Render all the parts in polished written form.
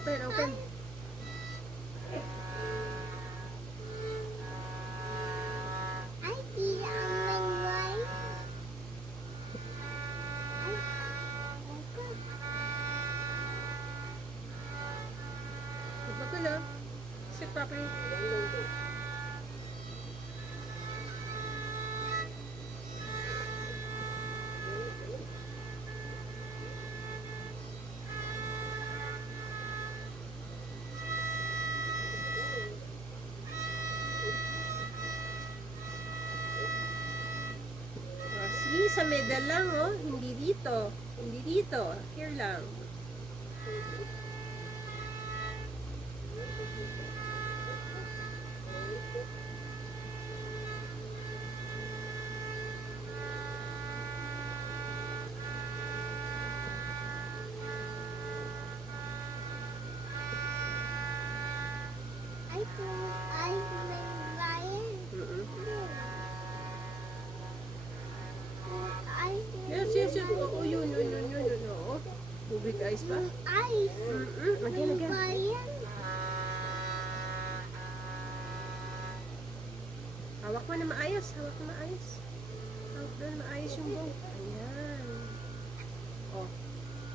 Open, open. Ay, tira ang manway. Ay, eko. Magulo. Sit properly. See, sa middle lang, oh. Hindi dito. Hindi dito. Here lang. Ay, ay, manwayan. Ay, Yes, yes, yes. Oo, yun. Oo. Tubig ice pa. ay, Again, again. manwayan. Hawak mo na maayos. Hawak mo maayos. Hawak mo na maayos yung bow. Ayan. Oh.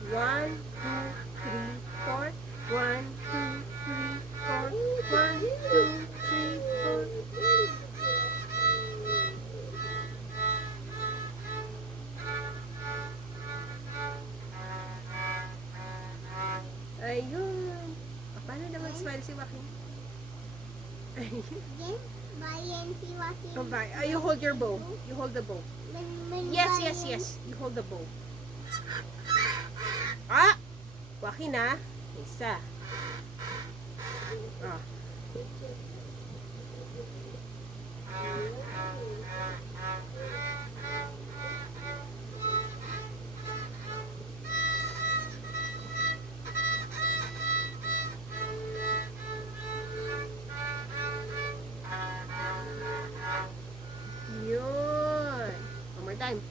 1, 2, 3, 4. 1, 2, 3, 4. 1, 2, 3, 4. Ayun. Paano naman smile si Joaquin? Ayun. Yan, bayan si Joaquin. Oh, bye. You hold your bow. You hold the bow. Yes, yes, Manwayan. yes. You hold the bow. Ah! Joaquin, ah. Isa. Ah. Yun. One more time.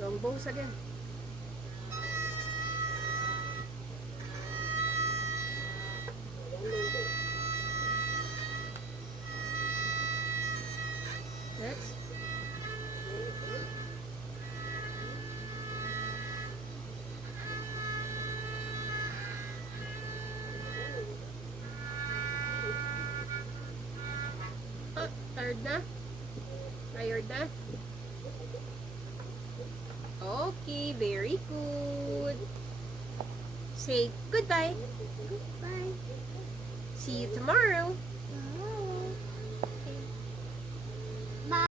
Long bows again. Next. Ah, tired na? Tired na? Okay, very good. Say goodbye. Goodbye. See you tomorrow.